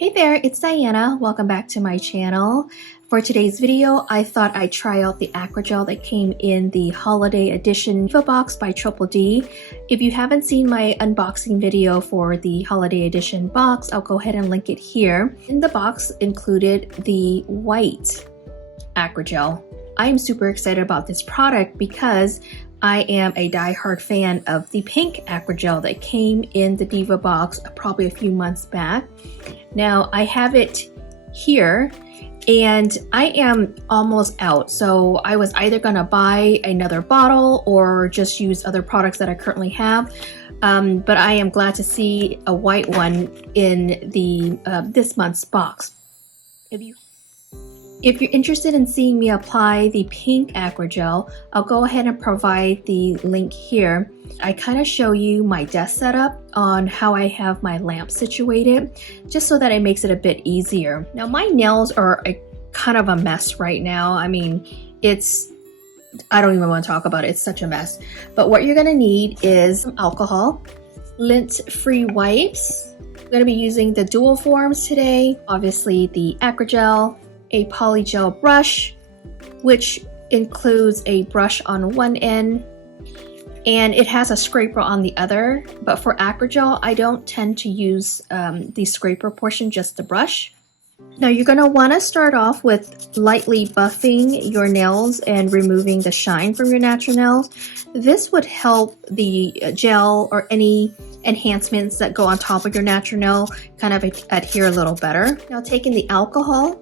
Hey there, it's Diana. Welcome back to my channel. For today's video, I thought I'd try out the Acrygel that came in the holiday edition Diva Box by 𝓲𝓲. If you haven't seen my unboxing video for the holiday edition box, I'll go ahead and link it here. In the box included the white Acrygel. I am super excited about this product because I am a die-hard fan of the pink Acrygel that came in the Diva Box probably a few months back. Now I have it here and I am almost out, so I was either gonna buy another bottle or just use other products that I currently have, but I am glad to see a white one in the this month's box. If you're interested in seeing me apply the pink Acrygel, I'll go ahead and provide the link here. I kind of show you my desk setup on how I have my lamp situated, just so that it makes it a bit easier. Now my nails are kind of a mess right now. I mean, I don't even want to talk about it. It's such a mess. But what you're gonna need is some alcohol, lint-free wipes. I'm gonna be using the dual forms today. Obviously the Acrygel, a polygel brush, which includes a brush on one end and it has a scraper on the other, but for Acrygel I don't tend to use the scraper portion, just the brush. Now you're going to want to start off with lightly buffing your nails and removing the shine from your natural nails. This would help the gel or any enhancements that go on top of your natural nail kind of adhere a little better. Now taking the alcohol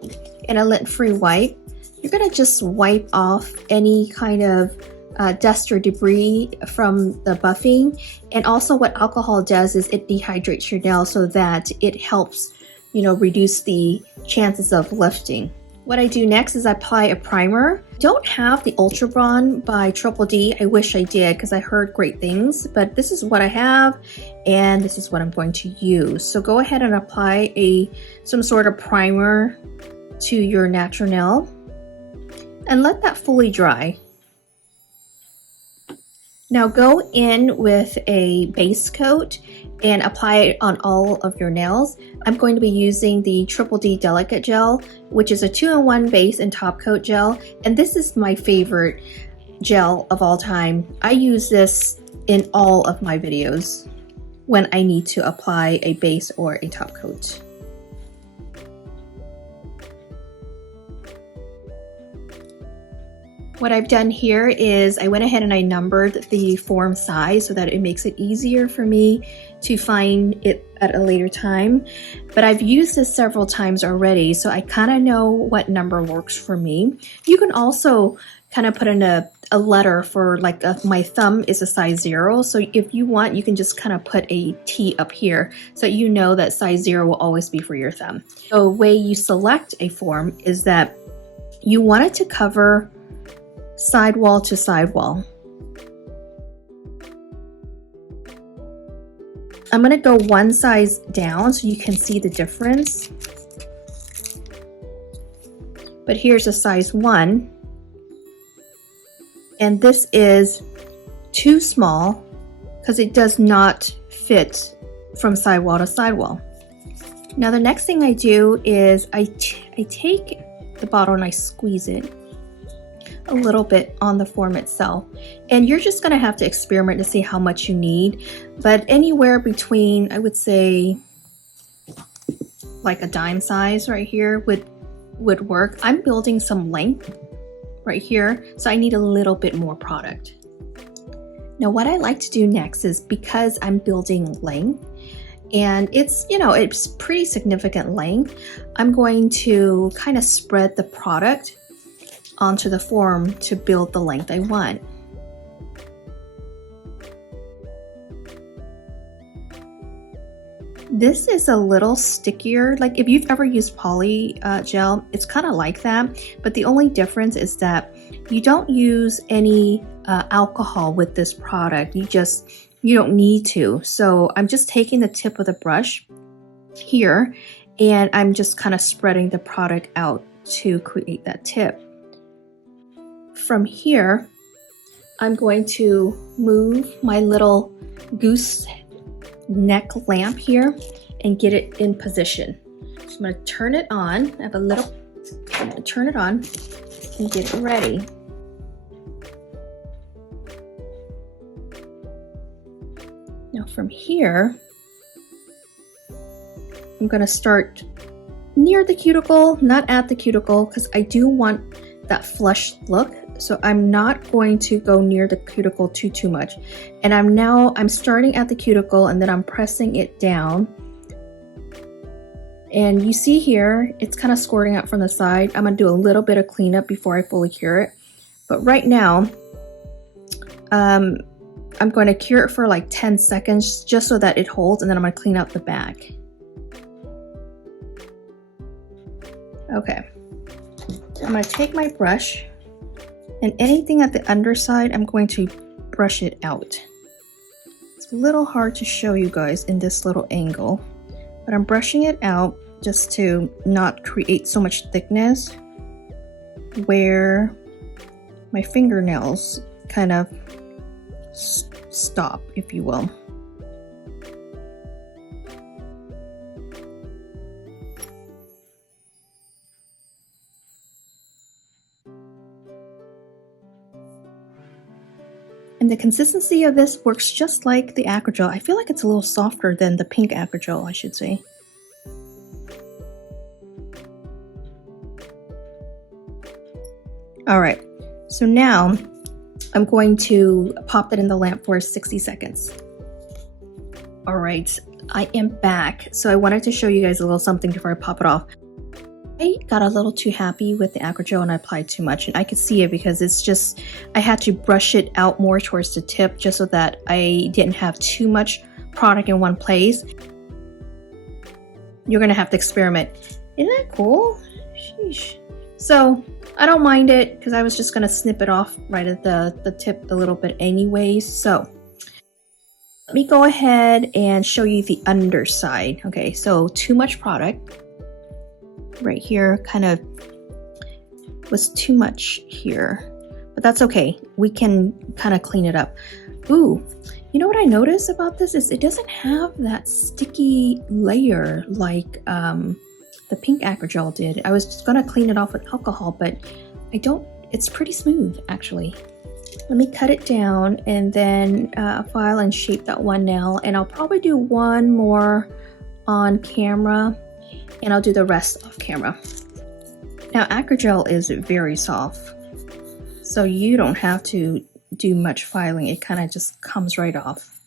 and a lint-free wipe, you're going to just wipe off any kind of dust or debris from the buffing. And also what alcohol does is it dehydrates your nail so that it helps, you know, reduce the chances of lifting. What I do next is I apply a primer. Don't have the Ultra Bronze by 𝓲𝓲. I wish I did because I heard great things, but this is what I have and this is what I'm going to use. So go ahead and apply some sort of primer to your natural nail and let that fully dry. Now go in with a base coat and apply it on all of your nails. I'm going to be using the 𝓲𝓲 Delicate Gel, which is a 2-in-1 base and top coat gel, and this is my favorite gel of all time. I use this in all of my videos when I need to apply a base or a top coat. What I've done here is I went ahead and I numbered the form size so that it makes it easier for me to find it at a later time. But I've used this several times already, so I kind of know what number works for me. You can also kind of put in a letter for like my thumb is a size 0. So if you want, you can just kind of put a T up here so you know that size 0 will always be for your thumb. The way you select a form is that you want it to cover sidewall to sidewall. I'm going to go one size down so you can see the difference. But here's a size 1. And this is too small because it does not fit from sidewall to sidewall. Now the next thing I do is I take the bottle and I squeeze it a little bit on the form itself, and you're just going to have to experiment to see how much you need, but anywhere between, I would say, like a dime size right here would work. I'm building some length right here, so I need a little bit more product. Now what I like to do next is, because I'm building length and it's, you know, it's pretty significant length, I'm going to kind of spread the product onto the form to build the length I want. This is a little stickier. Like if you've ever used poly gel, it's kind of like that, but the only difference is that you don't use any alcohol with this product. You don't need to. So I'm just taking the tip of the brush here and I'm just kind of spreading the product out to create that tip. From here, I'm going to move my little goose neck lamp here and get it in position. So I'm gonna turn it on. I have a little, I'm gonna turn it on and get it ready. Now from here, I'm gonna start near the cuticle, not at the cuticle, because I do want that flush look. So I'm not going to go near the cuticle too much. And I'm starting at the cuticle and then I'm pressing it down. And you see here, it's kind of squirting out from the side. I'm gonna do a little bit of cleanup before I fully cure it. But right now, I'm going to cure it for like 10 seconds just so that it holds, and then I'm going to clean out the back. Okay, I'm going to take my brush, and anything at the underside, I'm going to brush it out. It's a little hard to show you guys in this little angle, but I'm brushing it out just to not create so much thickness where my fingernails kind of stop, if you will. And the consistency of this works just like the Acrygel. I feel like it's a little softer than the pink Acrygel, I should say. All right, so now I'm going to pop it in the lamp for 60 seconds. All right, I am back. So I wanted to show you guys a little something before I pop it off. I got a little too happy with the Acrygel and I applied too much, and I could see it because it's just, I had to brush it out more towards the tip just so that I didn't have too much product in one place. You're gonna have to experiment. Isn't that cool? Sheesh. So I don't mind it because I was just gonna snip it off right at the tip a little bit anyways. So let me go ahead and show you the underside. Okay, so too much product right here, kind of was too much here, but that's okay. We can kind of clean it up. Ooh, you know what I noticed about this is it doesn't have that sticky layer like the pink Acrygel did. I was just gonna clean it off with alcohol, but I don't, it's pretty smooth actually. Let me cut it down and then file and shape that one nail, and I'll probably do one more on camera and I'll do the rest off camera. Now Acrygel is very soft, so you don't have to do much filing. It kind of just comes right off.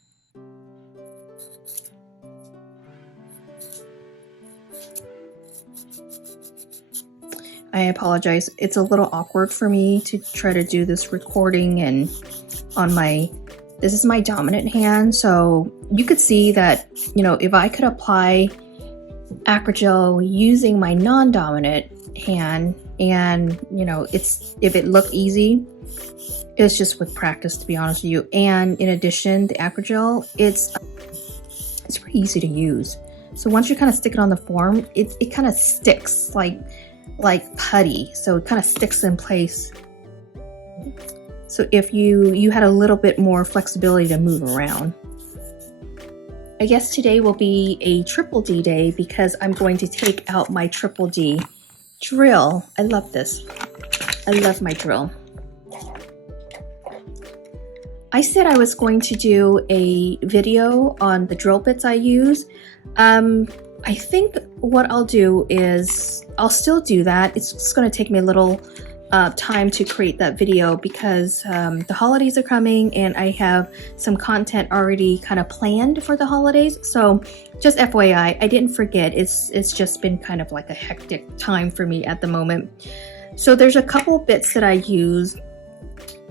I apologize. It's a little awkward for me to try to do this recording and on my, this is my dominant hand. So you could see that, you know, if I could apply Acrygel using my non-dominant hand and, you know, if it looked easy, it's just with practice, to be honest with you. And in addition, the Acrygel, it's pretty easy to use. So once you kind of stick it on the form, it kind of sticks like putty, so it kind of sticks in place. So if you had a little bit more flexibility to move around. I guess today will be a triple D day because I'm going to take out my triple D drill. I love this. I love my drill. I said I was going to do a video on the drill bits I use. I think what I'll do is I'll still do that. It's just going to take me a little time to create that video because the holidays are coming and I have some content already kind of planned for the holidays. So just FYI, I didn't forget. It's just been kind of like a hectic time for me at the moment. So there's a couple bits that I use.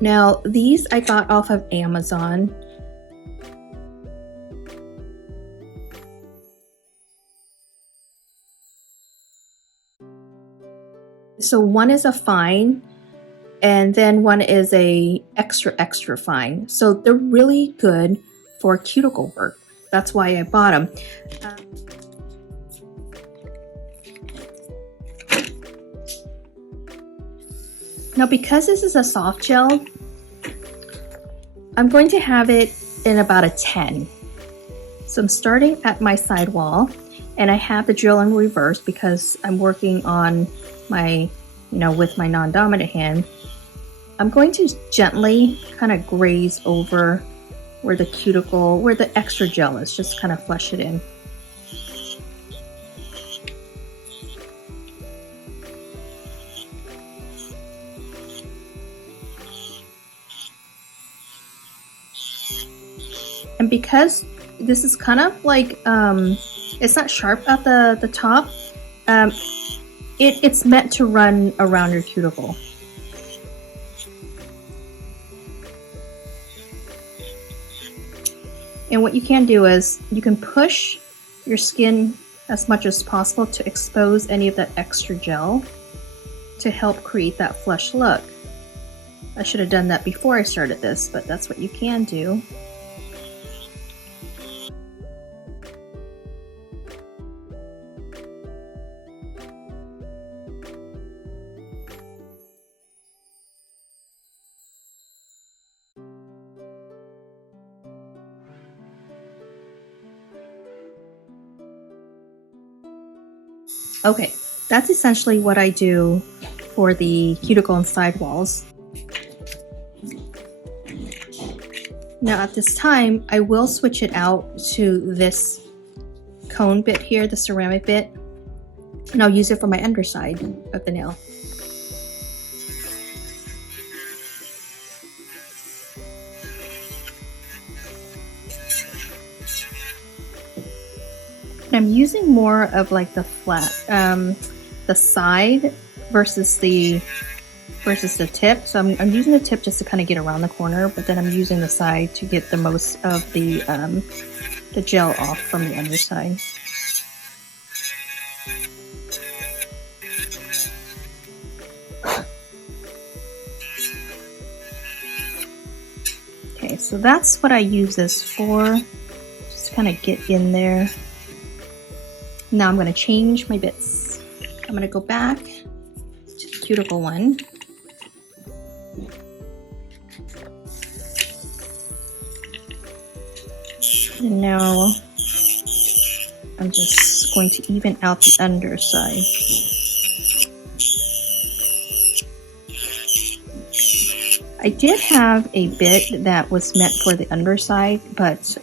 Now these I got off of Amazon. So one is a fine and then one is a extra fine. So they're really good for cuticle work. That's why I bought them. Now because this is a soft gel, I'm going to have it in about a 10. So I'm starting at my sidewall And I have the drill in reverse because I'm working on my, with my non-dominant hand. I'm going to gently kind of graze over where the cuticle, where the extra gel is, just kind of flush it in. And because this is kind of like, it's not sharp at the top, it's meant to run around your cuticle. And what you can do is you can push your skin as much as possible to expose any of that extra gel to help create that flush look. I should have done that before I started this, but that's what you can do. Okay, that's essentially what I do for the cuticle and side walls. Now at this time, I will switch it out to this cone bit here, the ceramic bit, and I'll use it for my underside of the nail. I'm using more of like the flat, the side versus the tip. So I'm using the tip just to kind of get around the corner, but then I'm using the side to get the most of the gel off from the underside. Okay, so that's what I use this for, just to kind of get in there. Now I'm going to change my bits. I'm going to go back to the cuticle one. And now I'm just going to even out the underside. I did have a bit that was meant for the underside, but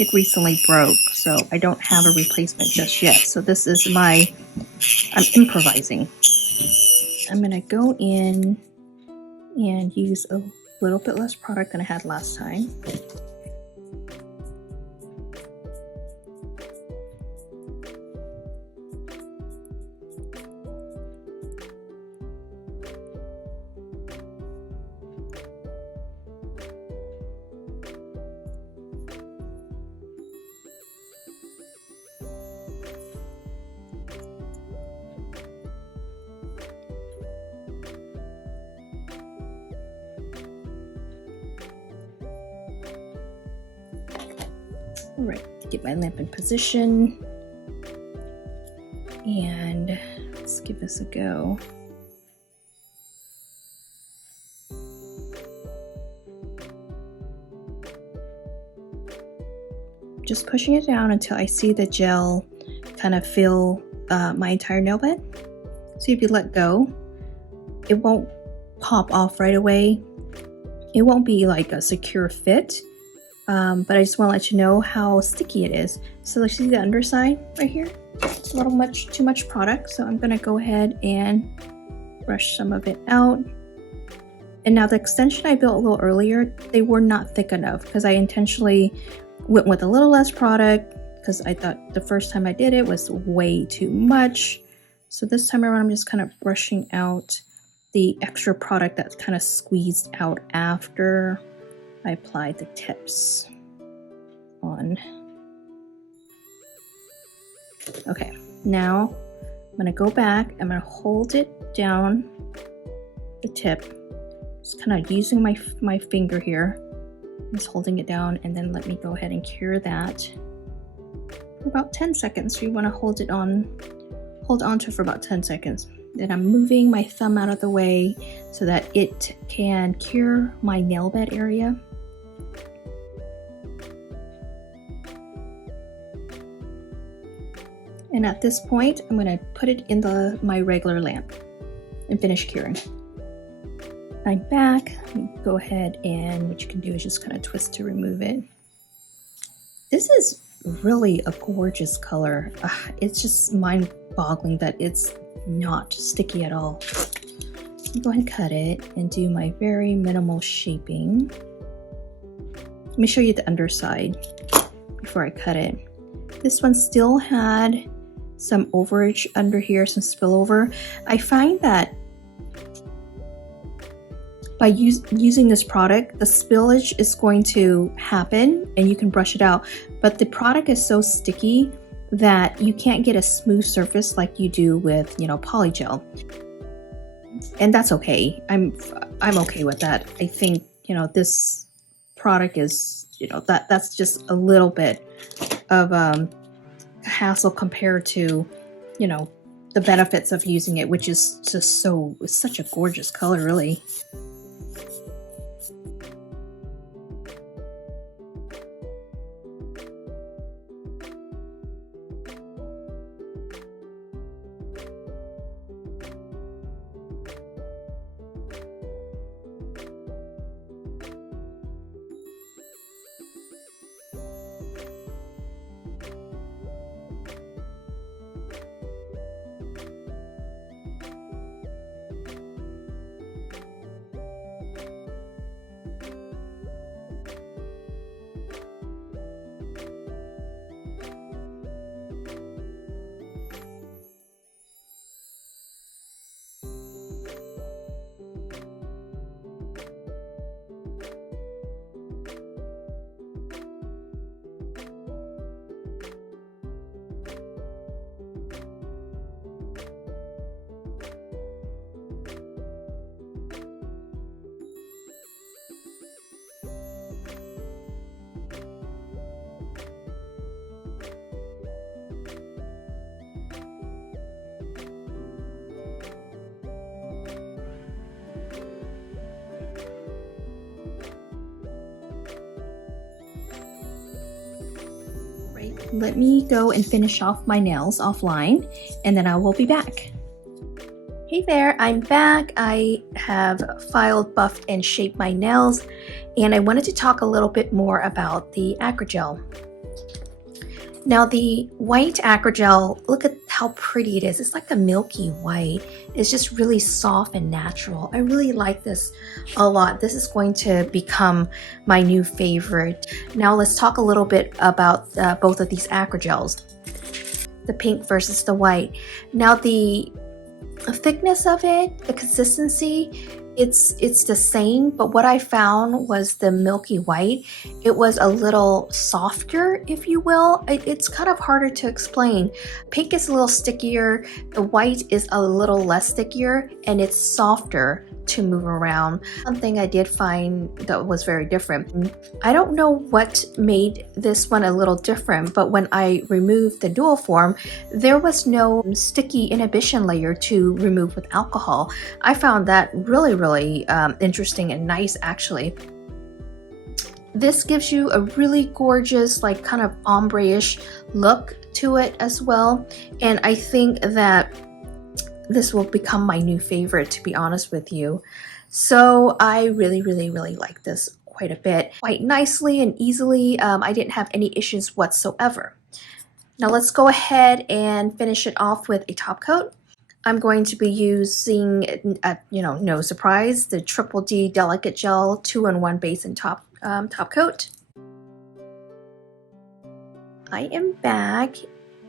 it recently broke, so I don't have a replacement just yet. So this is I'm improvising. I'm gonna go in and use a little bit less product than I had last time. All right, get my lamp in position, and let's give this a go. Just pushing it down until I see the gel kind of fill my entire nail bed. So if you let go, it won't pop off right away. It won't be like a secure fit. But I just want to let you know how sticky it is. So let's see the underside right here. It's a little too much product, so I'm going to go ahead and brush some of it out. And now the extension I built a little earlier, they were not thick enough because I intentionally went with a little less product because I thought the first time I did it was way too much. So this time around, I'm just kind of brushing out the extra product that's kind of squeezed out after I applied the tips on. Okay, now I'm going to go back. I'm going to hold it down, the tip, just kind of using my finger here, just holding it down, and then let me go ahead and cure that for about 10 seconds. So you want to hold on to it for about 10 seconds. Then I'm moving my thumb out of the way so that it can cure my nail bed area. And at this point, I'm going to put it in my regular lamp and finish curing. I'm back. Go ahead, and what you can do is just kind of twist to remove it. This is really a gorgeous color. It's just mind-boggling that it's not sticky at all. Go ahead and cut it and do my very minimal shaping. Let me show you the underside before I cut it. This one still had some overage under here, some spillover. I find that by using this product, the spillage is going to happen and you can brush it out, but the product is so sticky that you can't get a smooth surface like you do with, polygel. And that's okay. I'm okay with that. I think, this product is, that's just a little bit of hassle compared to, the benefits of using it, which is just it's such a gorgeous color, really. Let me go and finish off my nails offline, and then I will be back. Hey there, I'm back. I have filed, buffed, and shaped my nails, and I wanted to talk a little bit more about the Acrygel. Now the white Acrygel, look at how pretty it is. It's like a milky white. It's just really soft and natural. I really like this a lot. This is going to become my new favorite. Now let's talk a little bit about both of these Acrygels, the pink versus the white. Now the thickness of it, the consistency, it's the same, but what I found was the milky white, it was a little softer, if you will. It's kind of harder to explain. Pink is a little stickier, the white is a little less stickier, and it's softer to move around. Something I did find that was very different. I don't know what made this one a little different, but when I removed the dual form, there was no sticky inhibition layer to remove with alcohol. I found that really interesting and nice, actually. This gives you a really gorgeous, like kind of ombre-ish look to it as well, and I think that this will become my new favorite, to be honest with you. So I really like this quite a bit, quite nicely and easily. I didn't have any issues whatsoever. Now let's go ahead and finish it off with a top coat. I'm going to be using, no surprise, the 𝓓𝓲𝓷𝓲 Delicate Gel 2-in-1 base and top coat. I am back,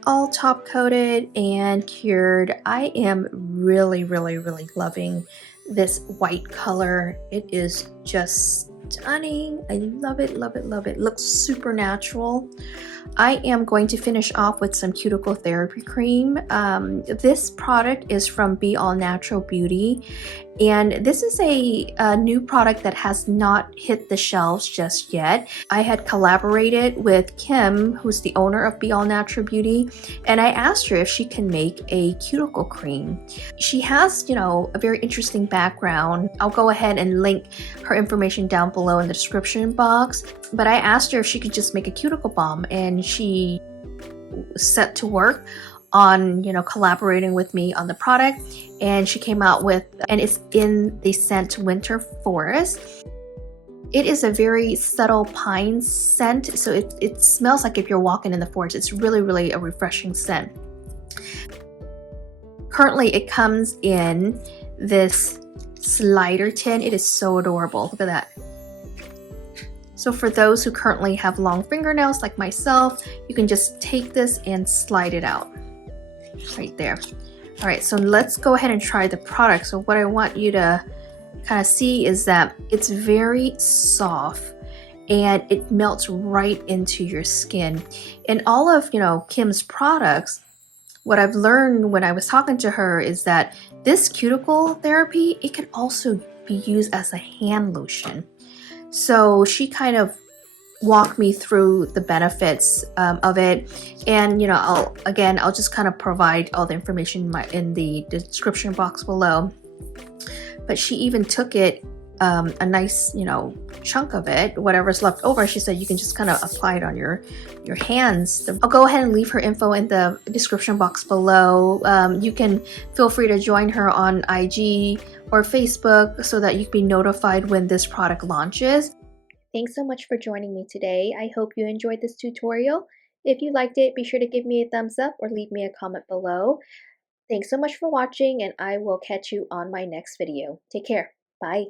all top coated and cured. I am really loving this white color. It is just stunning. I love it. Looks super natural. I am going to finish off with some Cuticle Therapy Cream. This product is from Be All Natural Beauty, and this is a new product that has not hit the shelves just yet. I had collaborated with Kim, who's the owner of Be All Natural Beauty, and I asked her if she can make a cuticle cream. She has, a very interesting background. I'll go ahead and link her information down below in the description box, but I asked her if she could just make a cuticle balm, and she set to work on, you know, collaborating with me on the product, and she came out with, and it's in the scent Winter Forest. It is a very subtle pine scent, so it smells like if you're walking in the forest. It's really a refreshing scent. Currently, it comes in this slider tin. It is so adorable. Look at that. So for those who currently have long fingernails like myself, you can just take this and slide it out right there. All right, so let's go ahead and try the product. So what I want you to kind of see is that it's very soft and it melts right into your skin. In all of, you know, Kim's products, what I've learned when I was talking to her is that this cuticle therapy, it can also be used as a hand lotion. So she kind of walked me through the benefits of it, and you know, I'll just kind of provide all the information in the description box below. But she even took it, a nice, you know, chunk of it, whatever's left over. She said you can just kind of apply it on your hands. I'll go ahead and leave her info in the description box below. You can feel free to join her on IG or Facebook so that you can be notified when this product launches. Thanks so much for joining me today. I hope you enjoyed this tutorial. If you liked it, be sure to give me a thumbs up or leave me a comment below. Thanks so much for watching, and I will catch you on my next video. Take care. Bye.